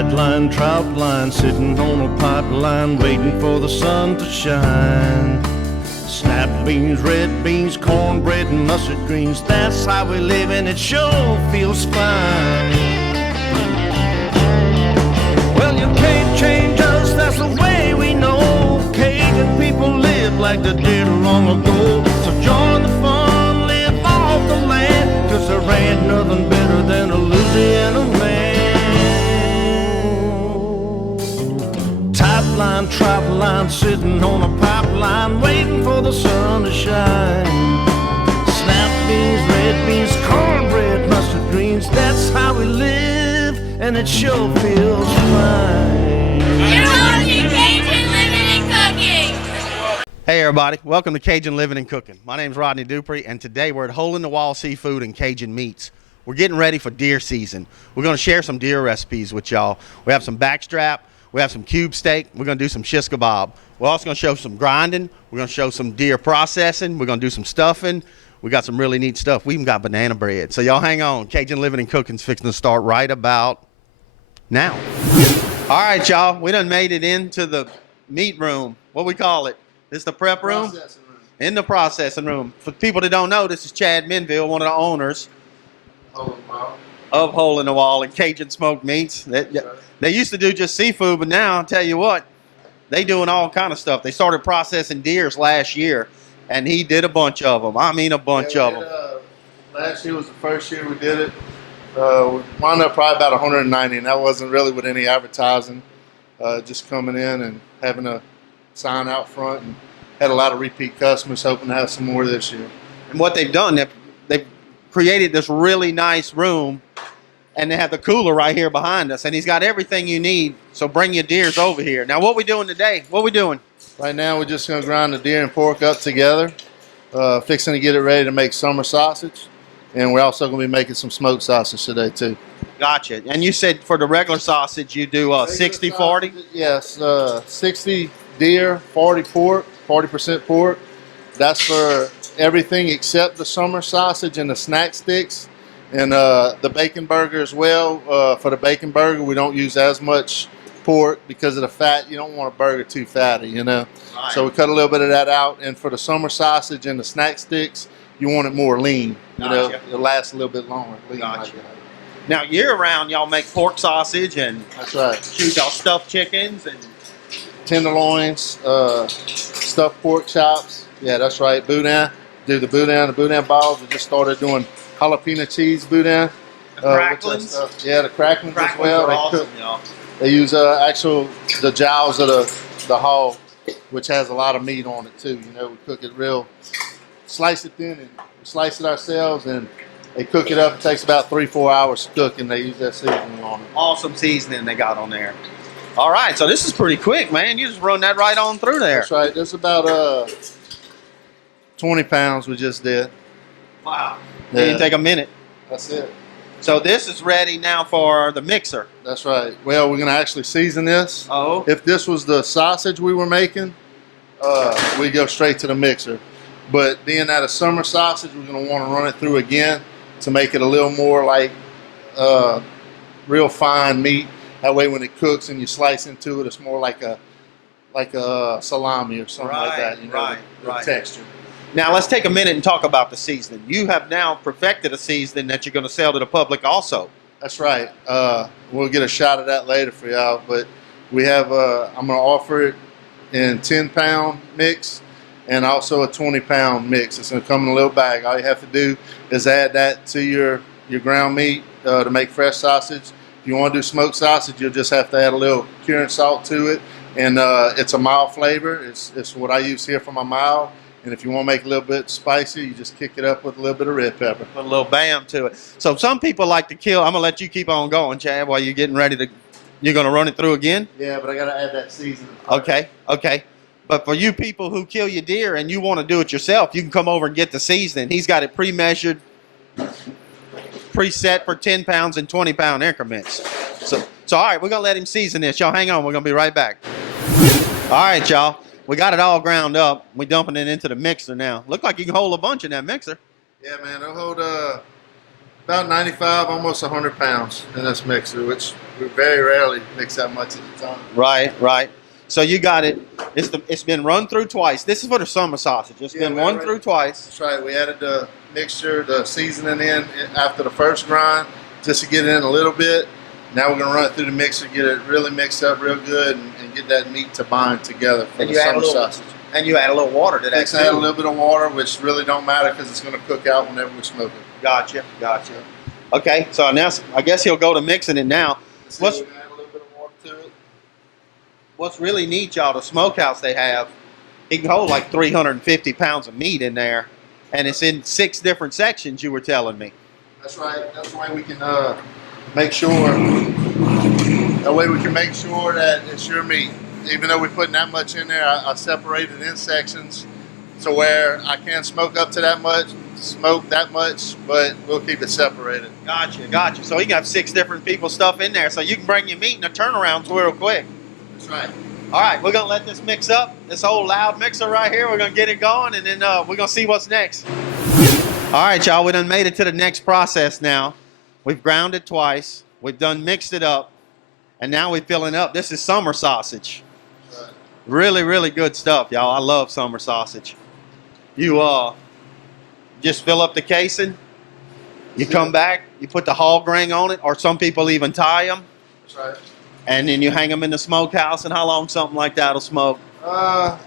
White line, trout line, sitting on a pipeline, waiting for the sun to shine. Snap beans, red beans, cornbread, and mustard greens. That's how we live, and it sure feels fine. Well, you can't change us, that's the way we know. Cajun people live like they did long ago. So join the fun, live off the land, 'cause there ain't nothing better than a Louisiana man. Line, trout line, sitting on a pipeline, waiting for the sun to shine. Snap beans, red beans, cornbread, mustard greens. That's how we live, and it sure feels fine. You're watching Cajun Living and Cooking. Hey everybody, welcome to Cajun Living and Cooking. My name's Rodney Dupree, and today we're at Hole in the Wall Seafood and Cajun Meats. We're getting ready for deer season. We're going to share some deer recipes with y'all. We have some backstrap. We have some cube steak. We're going to do some shish kebab. We're also going to show some grinding. We're going to show some deer processing. We're going to do some stuffing. We got some really neat stuff. We even got banana bread. So y'all hang on. Cajun Living and Cooking's fixing to start right about now. All right, y'all. We done made it into the meat room. What we call it? This is the prep room? Processing room. In the processing room. For people that don't know, this is Chad Minville, one of the owners of Hole in the Wall and Cajun Smoked Meats. They used to do just seafood, but now, I'll tell you what, they doing all kind of stuff. They started processing deers last year, and he did a bunch of them. I mean a bunch of them. Last year was the first year we did it. We wound up probably about 190, and that wasn't really with any advertising. Just coming in and having a sign out front, and had a lot of repeat customers, hoping to have some more this year. And what they've done, they've created this really nice room, and they have the cooler right here behind us, and he's got everything you need. So bring your deers over here. Now, what we doing today? What we doing? Right now, we're just going to grind the deer and pork up together, fixing to get it ready to make summer sausage, and we're also going to be making some smoked sausage today too. Gotcha. And you said for the regular sausage, you do 60-40? Yes, 60 deer, 40 pork, 40% pork. That's for everything except the summer sausage and the snack sticks. And the bacon burger as well. For the bacon burger, we don't use as much pork because of the fat. You don't want a burger too fatty, you know. Right. So we cut a little bit of that out. And for the summer sausage and the snack sticks, you want it more lean. You know, it'll last a little bit longer. Lean Gotcha. like that. Now, year-round, y'all make pork sausage and That's right. shoot y'all stuffed chickens and Tenderloins, stuffed pork chops. Yeah, that's right. Boudin. Do the boudin balls. We just started doing jalapeno cheese boudin. the cracklins. Yeah, the cracklins as well. Are They awesome, cook. y'all. They use the jowls of the hog, which has a lot of meat on it too. You know, we cook it real, slice it thin, and we slice it ourselves, and they cook it up. It takes about 3-4 hours to cook, and they use that seasoning on it. Awesome seasoning they got on there. All right, so this is pretty quick, man. You just run that right on through there. That's right. That's about 20 pounds we just did. Wow. Yeah. Didn't take a minute. That's it. So this is ready now for the mixer. That's right. Well, we're gonna actually season this. Oh. If this was the sausage we were making, we go straight to the mixer. But being that a summer sausage, we're gonna want to run it through again to make it a little more like real fine meat. That way, when it cooks and you slice into it, it's more like a salami or something like that. You know, the texture. Now let's take a minute and talk about the seasoning. You have now perfected a seasoning that you're going to sell to the public also. That's right. We'll get a shot of that later for y'all. But we have, I'm going to offer it in 10-pound mix and also a 20-pound mix. It's going to come in a little bag. All you have to do is add that to your ground meat to make fresh sausage. If you want to do smoked sausage, you'll just have to add a little curing salt to it. And it's a mild flavor. It's what I use here for my mild. And if you want to make it a little bit spicy, you just kick it up with a little bit of red pepper. Put a little bam to it. So some people like to kill. I'm going to let you keep on going, Chad, while you're getting ready to. You're going to run it through again? Yeah, but I got to add that seasoning. Okay. But for you people who kill your deer and you want to do it yourself, you can come over and get the seasoning. He's got it pre-measured, preset for 10 pounds and 20-pound increments. So all right, we're going to let him season this. Y'all hang on. We're going to be right back. All right, y'all. We got it all ground up. We're dumping it into the mixer now. Look like you can hold a bunch in that mixer. Yeah, man. It'll hold About 95, almost 100 pounds in this mixer, which we very rarely mix that much at a time. Right, right. So you got it. It's been run through twice. This is for the summer sausage. It's Yeah, been we run already- through twice. That's right. We added the mixture, the seasoning in after the first grind, just to get it in a little bit. Now we're gonna run it through the mixer, get it really mixed up real good, and get that meat to bind together for And the you add a summer little- sausage. And you add a little water to that Fix add a too. little bit of water, which really don't matter because it's gonna cook out whenever we smoke it. Gotcha, gotcha. Okay, so now I guess he'll go to mixing it now. See, What's- we're gonna add a little bit of water to it. What's really neat, y'all, the smokehouse they have, it can hold like 350 pounds of meat in there, and it's in 6 different sections. You were telling me. That's right. That's the way we can make sure. That way we can make sure that it's your meat. Even though we're putting that much in there, I separate it in sections to where I can smoke up to that much, smoke that much, but we'll keep it separated. Gotcha, gotcha. So you got 6 different people's stuff in there, so you can bring your meat in the turnarounds real quick. That's right. All right, we're gonna let this mix up. This old loud mixer right here. We're gonna get it going, and then we're gonna see what's next. All right, y'all. We done made it to the next process now. We've ground it twice. We've done mixed it up, and now we're filling up. This is summer sausage. That's right. Really, really good stuff, y'all. I love summer sausage. You just fill up the casing. You come back. You put the hog ring on it, or some people even tie them, That's right. and then you hang them in the smokehouse. And how long something like that'll smoke?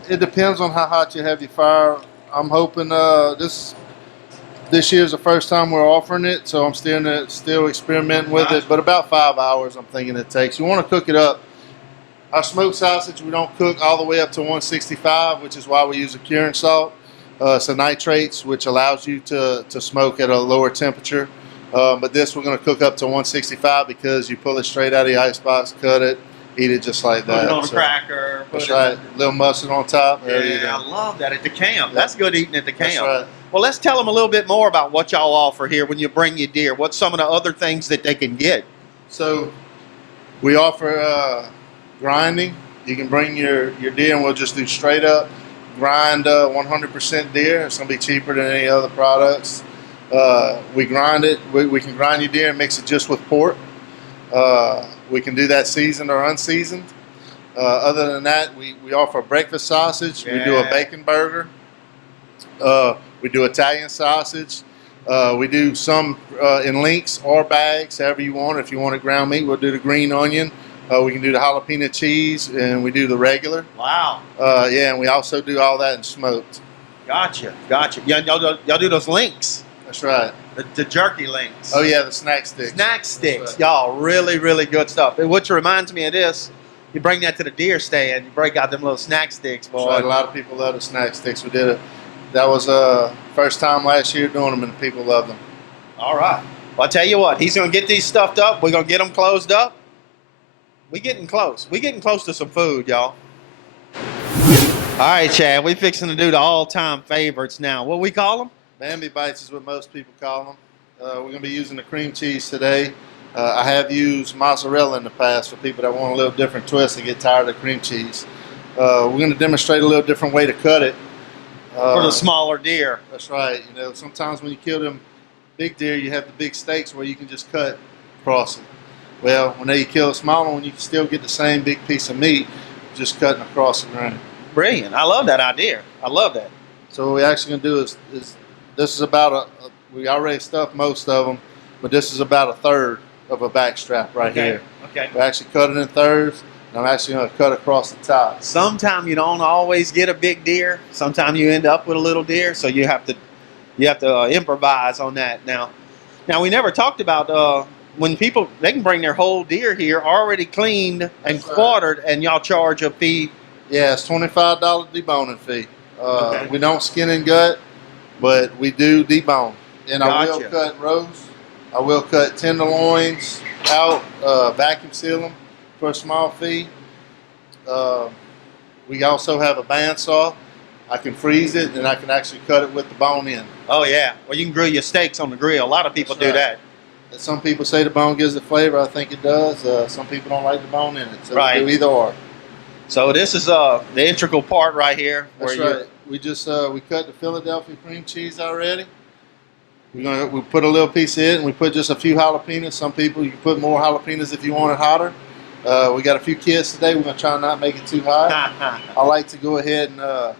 It depends on how hot you have your fire. I'm hoping this year's the first time we're offering it, so I'm still experimenting with it. But about 5 hours, I'm thinking it takes. You want to cook it up. Our smoked sausage, we don't cook all the way up to 165, which is why we use a curing salt. It's a nitrates, which allows you to smoke at a lower temperature. But this, we're going to cook up to 165 because you pull it straight out of the icebox, cut it, eat it just like that. Put it on a So, cracker. That's put it- right. Little mustard on top. There you Yeah, I go. love that at the camp. That's good eating at the camp. That's right. Well, let's tell them a little bit more about what y'all offer here when you bring your deer. What's some of the other things that they can get? So we offer grinding. You can bring your deer and we'll just do straight up grind 100% deer. It's going to be cheaper than any other products. We grind it. We can grind your deer and mix it just with pork. We can do that seasoned or unseasoned. Other than that, we offer breakfast sausage. We do a Yeah. bacon burger. We do Italian sausage. We do some in links or bags, however you want. If you want a ground meat, we'll do the green onion. We can do the jalapeno cheese, and we do the regular. Wow. Yeah, and we also do all that in smoked. Gotcha. Gotcha. Y'all do those links, That's right. the jerky links. Oh yeah, the snack sticks. Snack sticks. right. Y'all, really, really good stuff. And which reminds me of this. You bring that to the deer stand, you break out them little snack sticks, That's boy. right. A lot of people love the snack sticks. We did it. That was first time last year doing them, and people loved them. All right. Well, I tell you what, he's going to get these stuffed up. We're going to get them closed up. We getting close. We getting close to some food, y'all. All right, Chad, we fixing to do the all-time favorites now. What we call them? Bambi bites is what most people call them. We're going to be using the cream cheese today. I have used mozzarella in the past for people that want a little different twist and get tired of cream cheese. We're going to demonstrate a little different way to cut it. For the smaller deer. That's right. You know, sometimes when you kill them big deer, you have the big steaks where you can just cut across it. Well, when you kill a smaller one, you can still get the same big piece of meat, just cutting across the grain. Brilliant. I love that idea. I love that. So what we're actually going to do is this is about we already stuffed most of them, but this is about a third of a back strap right Okay. here. Okay. We actually cut it in thirds, and I'm actually going to cut across the top. Sometimes you don't always get a big deer. Sometimes you end up with a little deer, so you have to improvise on that. Now we never talked about when people they can bring their whole deer here already cleaned and That's right. quartered, and y'all charge a fee. Yeah, it's $25 deboning fee. Okay. We don't skin and gut, but we do debone. And I will Gotcha. cut roast. I will cut tenderloins out, vacuum seal them for a small fee. We also have a bandsaw. I can freeze it, and I can actually cut it with the bone in. Oh yeah, well you can grill your steaks on the grill. A lot of people That's do right. that. And some people say the bone gives it flavor. I think it does. Some people don't like the bone in it, so Right. we do either or. So this is the integral part right here. That's where right. We just we cut the Philadelphia cream cheese already. We put a little piece in, and we put just a few jalapenos. Some people, you can put more jalapenos if you want it hotter. We got a few kids today. We're going to try not make it too hot. I like to go ahead and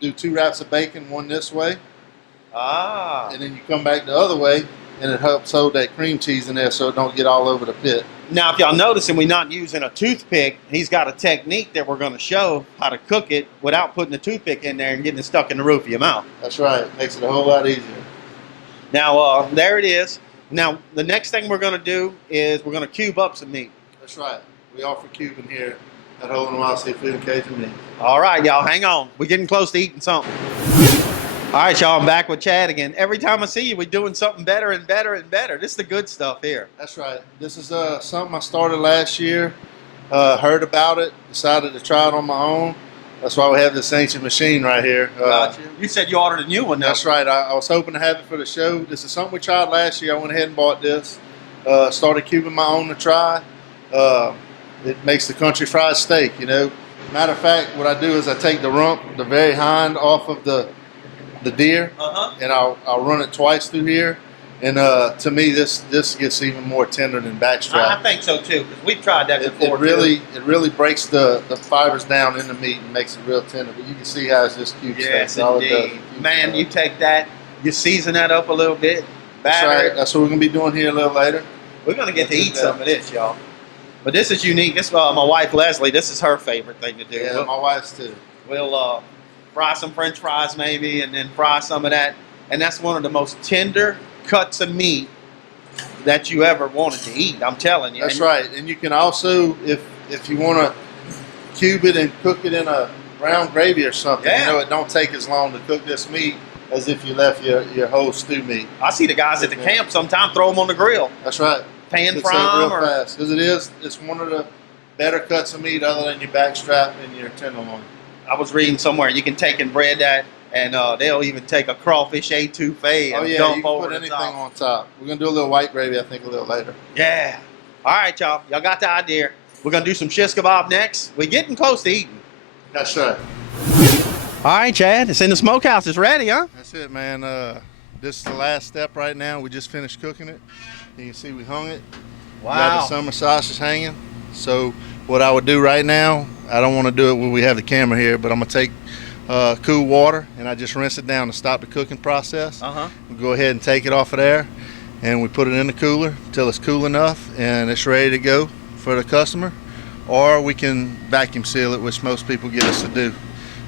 do 2 wraps of bacon, one this way. And then you come back the other way, and it helps hold that cream cheese in there so it don't get all over the pit. Now, if y'all noticing, we're not using a toothpick. He's got a technique that we're going to show how to cook it without putting the toothpick in there and getting it stuck in the roof of your mouth. That's right. Makes it a whole lot easier. Now, there it is. Now, the next thing we're going to do is we're going to cube up some meat. That's right. We offer cubing here at Hole in the Wall Seafood and Cajun Meats. All right, y'all, hang on. We're getting close to eating something. All right, y'all, I'm back with Chad again. Every time I see you, we're doing something better and better and better. This is the good stuff here. That's right. This is something I started last year, heard about it, decided to try it on my own. That's why we have this ancient machine right here. Gotcha. You said you ordered a new one now. That's right. I was hoping to have it for the show. This is something we tried last year. I went ahead and bought this. Started cubing my own to try. It makes the country fried steak, you know. Matter of fact, what I do is I take the rump, the very hind, off of the deer, and I'll run it twice through here. And to me, this gets even more tender than backstrap. I think so too, because we've tried that before. It really breaks the fibers down in the meat and makes it real tender. But you can see how it's just cube steak. Yes, All it does indeed. is cube Man, steak. you take that, you season that up a little bit, That's batter. right. That's what we're gonna be doing here a little later. We're going to get to Let's do eat that. some of this, y'all. But this is unique. This my wife, Leslie, this is her favorite thing to do. Yeah, my wife's too. We'll fry some French fries maybe, and then fry some of that. And that's one of the most tender cuts of meat that you ever wanted to eat. I'm telling you. That's right. And you can also, if you want to cube it and cook it in a brown gravy or something, Yeah. you know, it don't take as long to cook this meat as if you left your whole stew meat. I see the guys at the camp sometimes throw them on the grill, That's right. pan Cooks fry up real them. Or, fast because it's one of the better cuts of meat other than your backstrap and your tenderloin. I was reading somewhere you can take and bread that, and they'll even take a crawfish etouffee Oh and yeah, dump you can over put the anything top. on top. We're gonna do a little white gravy, I think, a little later. Yeah. All right, y'all. Y'all got the idea. We're going to do some shish kebab next. We're getting close to eating. That's right. All right, Chad. It's in the smokehouse. It's ready, huh? That's it, man. This is the last step right now. We just finished cooking it. You can see we hung it. We got the summer sausage hanging. So what I would do right now, I don't want to do it when we have the camera here, but I'm going to take cool water and I just rinse it down to stop the cooking process. We go ahead and take it off of there, and we put it in the cooler until it's cool enough and it's ready to go for the customer. Or we can vacuum seal it, which most people get us to do.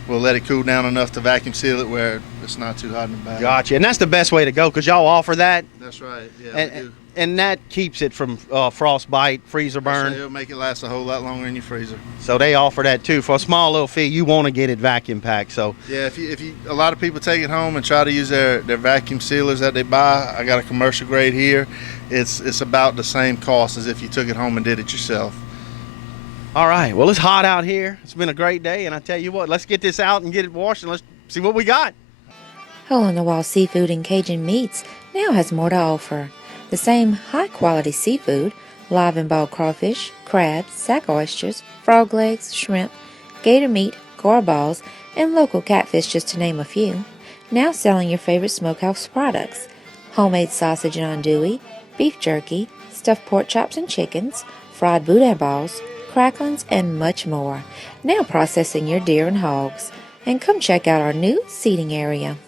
We'll let it cool down enough to vacuum seal it where it's not too hot in the back. Gotcha. And that's the best way to go because y'all offer that. That's right. Yeah, we do. And that keeps it from frostbite, freezer burn. It'll make it last a whole lot longer in your freezer. So they offer that too. For a small little fee, you want to get it vacuum packed. So Yeah, if you a lot of people take it home and try to use their vacuum sealers that they buy. I got a commercial grade here. It's about the same cost as if you took it home and did it yourself. all right. Well, it's hot out here. It's been a great day, and I tell you what, let's get this out and get it washed, and let's see what we got. Hole in the Wall Seafood and Cajun Meats now has more to offer. The same high-quality seafood, live and boiled crawfish, crabs, sack oysters, frog legs, shrimp, gator meat, gar balls, and local catfish, just to name a few. Now selling your favorite smokehouse products: homemade sausage and andouille, beef jerky, stuffed pork chops and chickens, fried boudin balls, cracklings, and much more. Now processing your deer and hogs. And come check out our new seating area.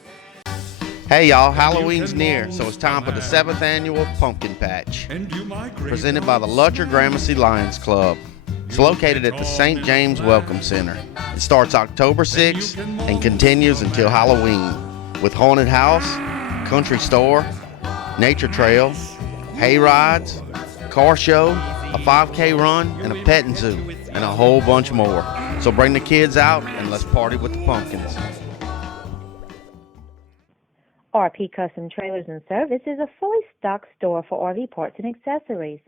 Hey, y'all, Halloween's near, so it's time for the 7th annual Pumpkin Patch, presented by the Lutcher Gramercy Lions Club. It's located at the St. James Welcome Center. It starts October 6th and continues until Halloween, with haunted house, country store, nature trail, hay rides, car show, a 5K run, and a petting zoo, and a whole bunch more. So bring the kids out and let's party with the pumpkins. RP Custom Trailers and Service is a fully stocked store for RV parts and accessories,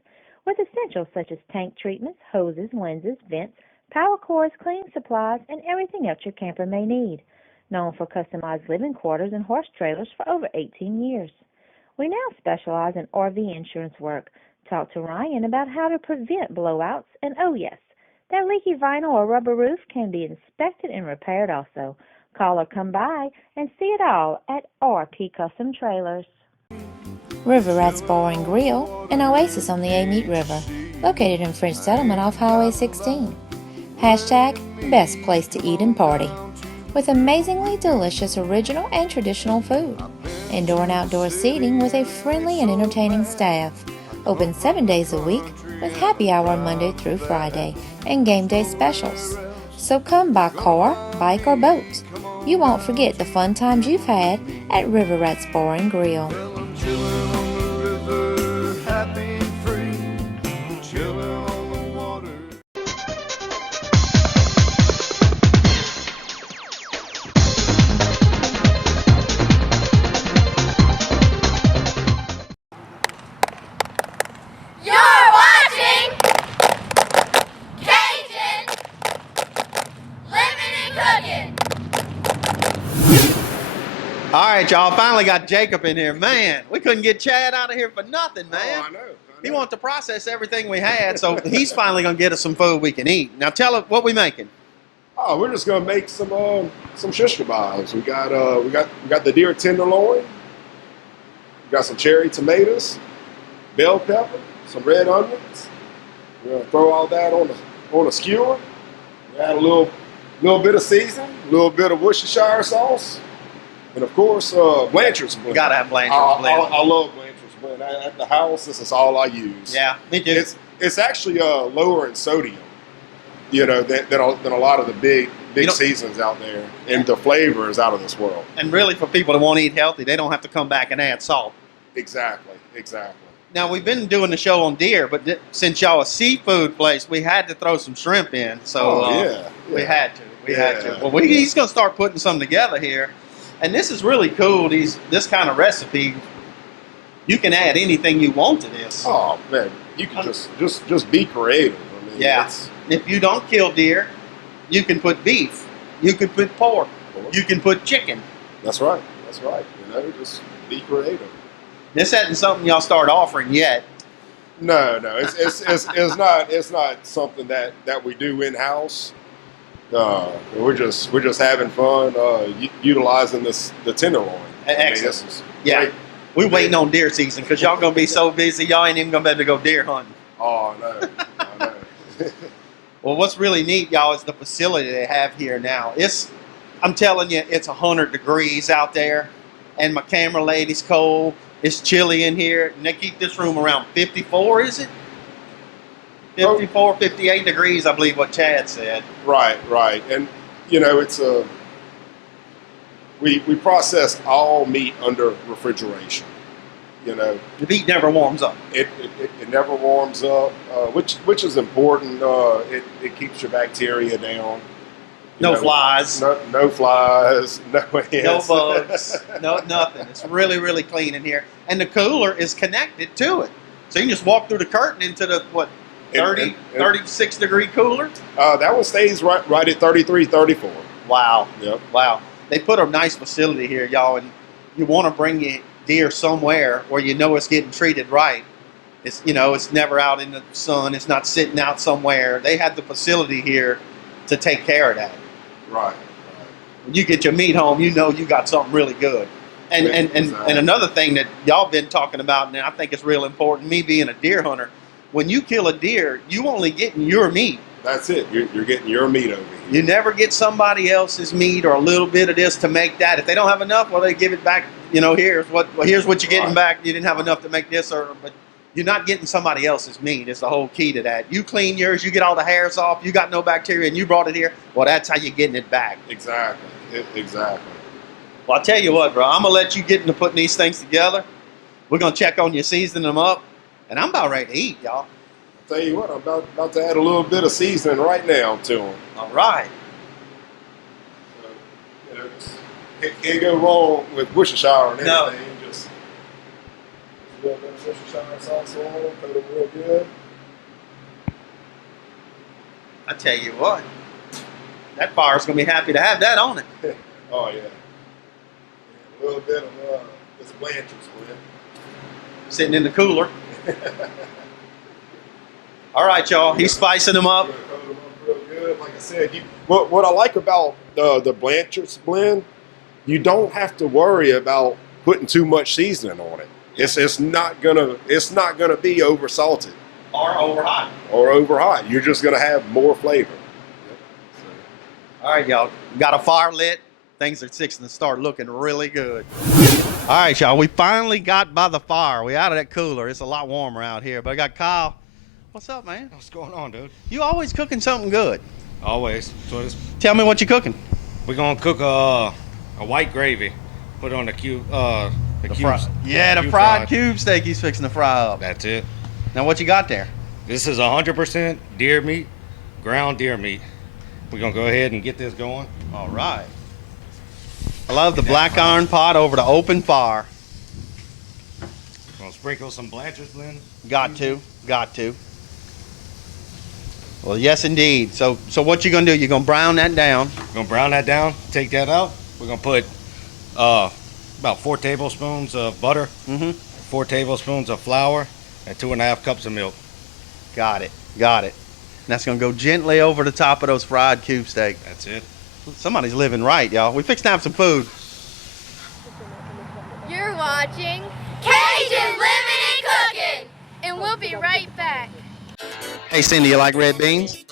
with essentials such as tank treatments, hoses, lenses, vents, power cords, cleaning supplies, and everything else your camper may need. Known for customized living quarters and horse trailers for over 18 years. We now specialize in RV insurance work. Talk to Ryan about how to prevent blowouts, and oh yes, that leaky vinyl or rubber roof can be inspected and repaired also. Call or come by and see it all at RP Custom Trailers. River Rats Bar and Grill, an oasis on the Amite River, located in French Settlement off Highway 16. Hashtag best place to eat and party. With amazingly delicious original and traditional food. Indoor and outdoor seating with a friendly and entertaining staff. Open 7 days a week with happy hour Monday through Friday and game day specials. So come by car, bike, or boat. You won't forget the fun times you've had at River Rats Bar and Grill. Chillin' on the river, happy and free. Chillin' on the water. You're watching Cajun Living and Cooking. All right, y'all. Finally got Jacob in here. Man, we couldn't get Chad out of here for nothing, man. Oh, I know. He wanted to process everything we had, so he's finally gonna get us some food we can eat. Now, tell us what we making. Oh, we're just gonna make some shish kebabs. We got the deer tenderloin. We got some cherry tomatoes, bell pepper, some red onions. We're gonna throw all that on a skewer. We add a little bit of seasoning, a little bit of Worcestershire sauce, and of course Blanchard's blend. You gotta have Blanchard's blend. I love Blanchard's blend. At the house, this is all I use. Yeah, me too. It's actually lower in sodium, than a lot of the big seasons out there, and the flavor is out of this world. And really, for people that want to eat healthy, they don't have to come back and add salt. Exactly. Now, we've been doing the show on deer, but since y'all a seafood place, we had to throw some shrimp in. So we had to. We had to. Well, he's going to start putting some together here. And this is really cool. This kind of recipe, you can add anything you want to this. Oh man, you can just be creative. I mean, Yeah. If you don't kill deer, you can put beef. You can put pork. You can put chicken. That's right. Just be creative. This isn't something y'all start offering yet. No, it's not something that we do in house. We're just having fun utilizing the tenderloin. Excellent. Yeah. We're waiting on deer season because y'all going to be so busy, y'all ain't even going to be able to go deer hunting. Oh, no. Well, what's really neat, y'all, is the facility they have here now. I'm telling you, it's 100 degrees out there, and my camera lady's cold. It's chilly in here, and they keep this room around 54, is it? 54, 58 degrees, I believe what Chad said. Right. And, it's we process all meat under refrigeration. The meat never warms up. It never warms up, which is important. It keeps your bacteria down. No flies. No flies. No ants. No bugs. No nothing. It's really, really clean in here. And the cooler is connected to it. So you can just walk through the curtain into the, 36 degree cooler? That one stays right at 33, 34. Wow. Yep. Wow. They put a nice facility here, y'all, and you want to bring your deer somewhere where you know it's getting treated right. It's never out in the sun. It's not sitting out somewhere. They have the facility here to take care of that. Right. When you get your meat home, you know you got something really good. And another thing that y'all been talking about, and I think it's real important, me being a deer hunter, when you kill a deer, you only getting your meat. That's it. You're getting your meat over here. You never get somebody else's meat or a little bit of this to make that. If they don't have enough, well, they give it back. Here's what you're getting back. You didn't have enough to make this, but you're not getting somebody else's meat. It's the whole key to that. You clean yours, you get all the hairs off, you got no bacteria, and you brought it here. Well, that's how you're getting it back. Exactly. Well, I'll tell you what, bro. I'm going to let you get into putting these things together. We're going to check on you seasoning them up, and I'm about ready to eat, y'all. I'll tell you what, I'm about to add a little bit of seasoning right now to them. All right. So, can't go wrong with Worcestershire and No. anything. Just a little bit of Worcestershire sauce on them, coat them real good. I tell you what, that fire's going to be happy to have that on it. Oh, yeah. And a little bit of this Blanchard's blend. Sitting in the cooler. All right, y'all. He's spicing them up. Coat them up real good. Like I said, what I like about the Blanchard's blend, you don't have to worry about putting too much seasoning on it. It's not gonna be over salted Or over hot. or over hot. You're just gonna have more flavor. All right, y'all. Got a fire lit. Things are fixing to start looking really good. All right, y'all. We finally got by the fire. We out of that cooler. It's a lot warmer out here. But I got Kyle. What's up, man? What's going on, dude? You always cooking something good. Always. So this, Tell me what you're cooking. we're gonna cook a white gravy. Put it on the cube. The cubes. Yeah, the cube fried cube steak he's fixing to fry up. That's it. Now, what you got there? This is 100% deer meat, ground deer meat. We're gonna go ahead and get this going. All right. I love the black iron pot over the open fire. Gonna sprinkle some Blanchard's blend. Got to. Well, yes, indeed. So what you gonna do? You're gonna brown that down. Gonna brown that down. Take that out. We're gonna put about 4 tablespoons of butter, 4 tablespoons of flour, and 2.5 cups of milk. Got it. And that's gonna go gently over the top of those fried cube steak. That's it. Somebody's living right, y'all. We fixing to have some food. You're watching Cajun Living and Cooking, and we'll be right back. Hey, Cindy, you like red beans?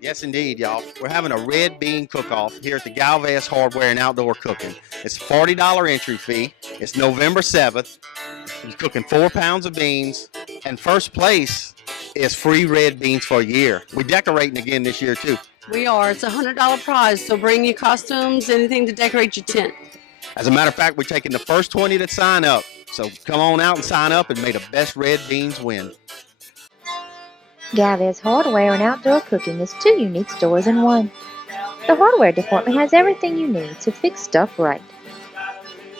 Yes, indeed, y'all. We're having a red bean cook-off here at the Galvez Hardware and Outdoor Cooking. It's a $40 entry fee. It's November 7th. You're cooking 4 pounds of beans, and first place is free red beans for a year. We're decorating again this year, too. We are. It's a $100 prize, so bring your costumes, anything to decorate your tent. As a matter of fact, we're taking the first 20 that sign up. So come on out and sign up and may the best red beans win. Galvez Hardware and Outdoor Cooking is 2 unique stores in one. The hardware department has everything you need to fix stuff right.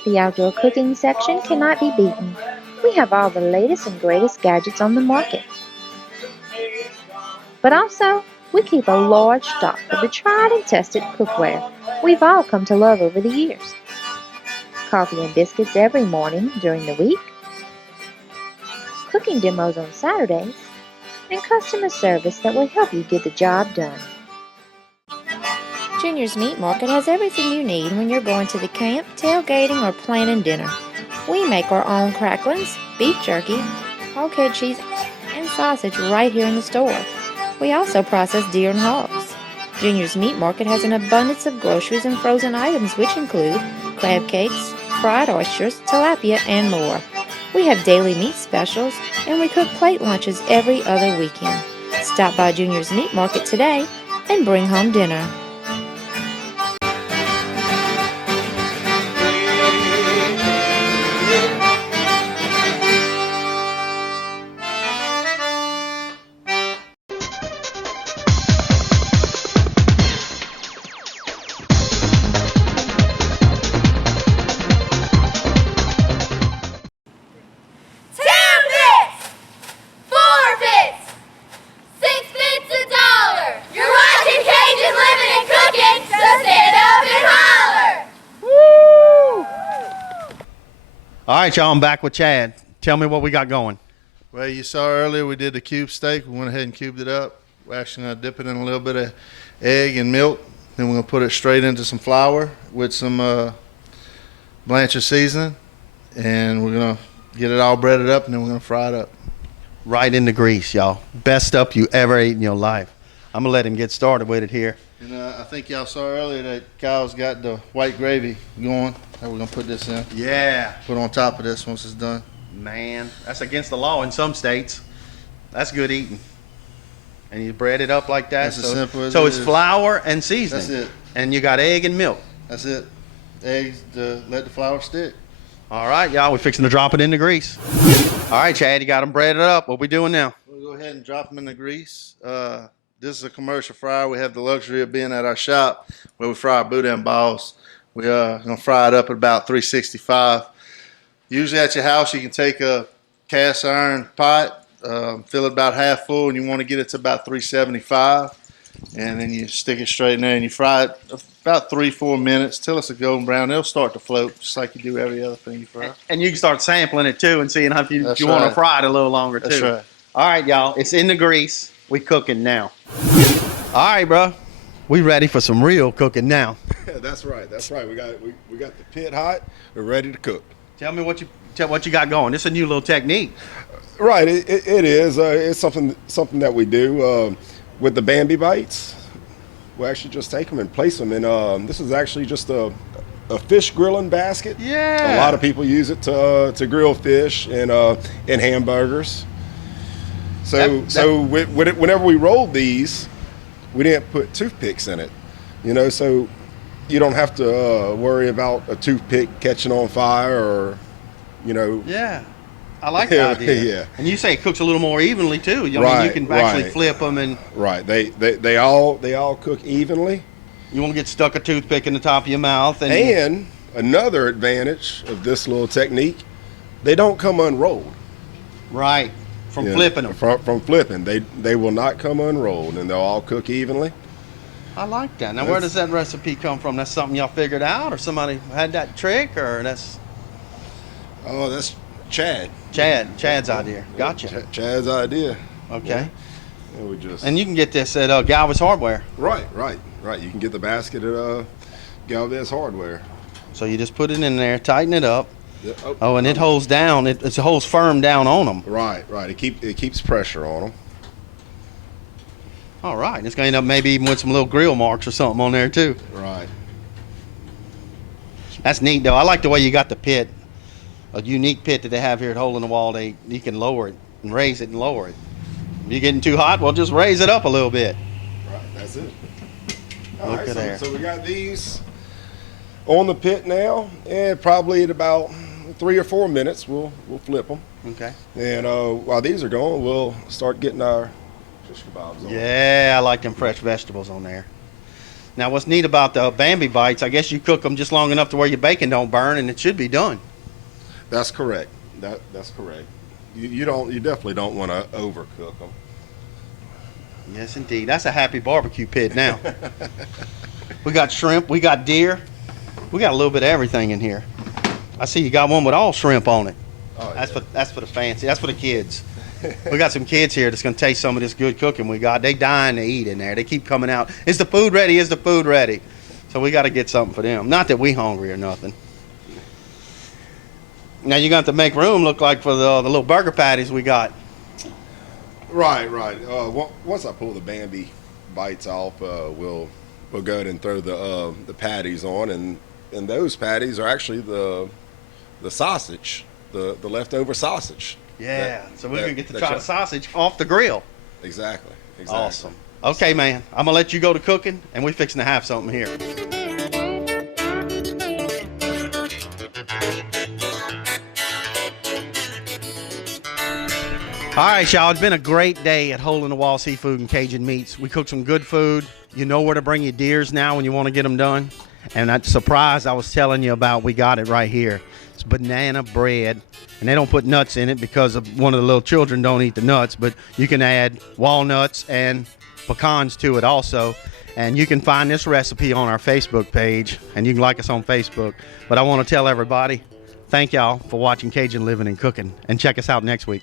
The outdoor cooking section cannot be beaten. We have all the latest and greatest gadgets on the market. But also, we keep a large stock of the tried and tested cookware we've all come to love over the years. Coffee and biscuits every morning during the week, cooking demos on Saturdays, and customer service that will help you get the job done. Junior's Meat Market has everything you need when you're going to the camp, tailgating, or planning dinner. We make our own cracklings, beef jerky, hog head cheese, and sausage right here in the store. We also process deer and hogs. Junior's Meat Market has an abundance of groceries and frozen items which include crab cakes, fried oysters, tilapia, and more. We have daily meat specials, and we cook plate lunches every other weekend. Stop by Junior's Meat Market today and bring home dinner. All right, y'all, I'm back with Chad. Tell me what we got going. Well, you saw earlier we did the cube steak. We went ahead and cubed it up. We're actually going to dip it in a little bit of egg and milk. Then we're going to put it straight into some flour with some Blanchard seasoning. And we're going to get it all breaded up, and then we're going to fry it up. Right in the grease, y'all. Best stuff you ever ate in your life. I'm going to let him get started with it here. And I think y'all saw earlier that Kyle's got the white gravy going. That we're going to put this in. Yeah. Put on top of this once it's done. Man, that's against the law in some states. That's good eating. And you bread it up like that. That's as simple as so it it's is. flour and seasoning. That's it. And you got egg and milk. That's it. Eggs to let the flour stick. All right, y'all, we're fixing to drop it in the grease. All right, Chad, you got them breaded up. What we doing now? We'll go ahead and drop them in the grease. This is a commercial fryer. We have the luxury of being at our shop where we fry our boudin balls. We're going to fry it up at about 365. Usually at your house, you can take a cast iron pot, fill it about half full, and you want to get it to about 375. And then you stick it straight in there and you fry it about 3-4 minutes till it's a golden brown. It'll start to float just like you do every other thing you fry. And you can start sampling it too and seeing if you want to right. fry it a little longer too. That's right. All right, y'all, it's in the grease. We cooking now. All right, bro. We ready for some real cooking now. That's right. That's right. We got the pit hot. We're ready to cook. Tell me what Tell what you got going. It's a new little technique. Right, it is. It's something that we do with the Bambi bites. We actually just take them and place them in. This is actually just a fish grilling basket. Yeah. A lot of people use it to grill fish and hamburgers. Whenever we rolled these, we didn't put toothpicks in it, so you don't have to worry about a toothpick catching on fire or, Yeah. I like the idea. Yeah. And you say it cooks a little more evenly too. I mean, Right, you can actually right. flip them, and Right. They all cook evenly. you won't get stuck a toothpick in the top of your mouth. And another advantage of this little technique, they don't come unrolled. Right. From flipping them. From flipping. They will not come unrolled, and they'll all cook evenly. I like that. Now, where does that recipe come from? That's something y'all figured out, or somebody had that trick, or that's Oh, that's Chad. Chad's idea. Gotcha. Chad's idea. Okay. And we just And you can get this at Galvez Hardware. right. You can get the basket at Galvez Hardware. So you just put it in there, tighten it up. Yeah, Oh, and it holds down. It holds firm down on them. Right. It keeps pressure on them. All right. It's going to end up maybe even with some little grill marks or something on there too. Right. That's neat though. I like the way you got the pit. A unique pit that they have here at Hole in the Wall. You can lower it and raise it and lower it. If you're getting too hot, well, just raise it up a little bit. Right. That's it. Look at there. So we got these on the pit now, and probably at about 3 or 4 minutes, we'll flip them. Okay. And while these are going, we'll start getting our shish kebabs on. Yeah, I like them fresh vegetables on there. Now, what's neat about the Bambi bites, I guess you cook them just long enough to where your bacon don't burn, and it should be done. That's correct. That's correct. You definitely don't want to overcook them. Yes, indeed. That's a happy barbecue pit now. We got shrimp. We got deer. We got a little bit of everything in here. I see you got one with all shrimp on it. Oh, That's for the fancy. That's for the kids. We got some kids here that's going to taste some of this good cooking we got. They dying to eat in there. They keep coming out. Is the food ready? Is the food ready? So we got to get something for them. Not that we hungry or nothing. Now you got to make room look like for the little burger patties we got. Right. Once I pull the Bambi bites off, we'll go ahead and throw the patties on, and those patties are actually the sausage, the leftover sausage. Yeah. So we're going to get to try the sausage off the grill. Exactly. Awesome. Okay, man. I'm going to let you go to cooking, and we're fixing to have something here. All right, y'all. It's been a great day at Hole in the Wall Seafood and Cajun Meats. We cooked some good food. You know where to bring your deers now when you want to get them done. And that surprise I was telling you about, we got it right here. It's banana bread. And they don't put nuts in it because of one of the little children don't eat the nuts. But you can add walnuts and pecans to it also. And you can find this recipe on our Facebook page. And you can like us on Facebook. But I want to tell everybody, thank y'all for watching Cajun Living and Cooking. And check us out next week.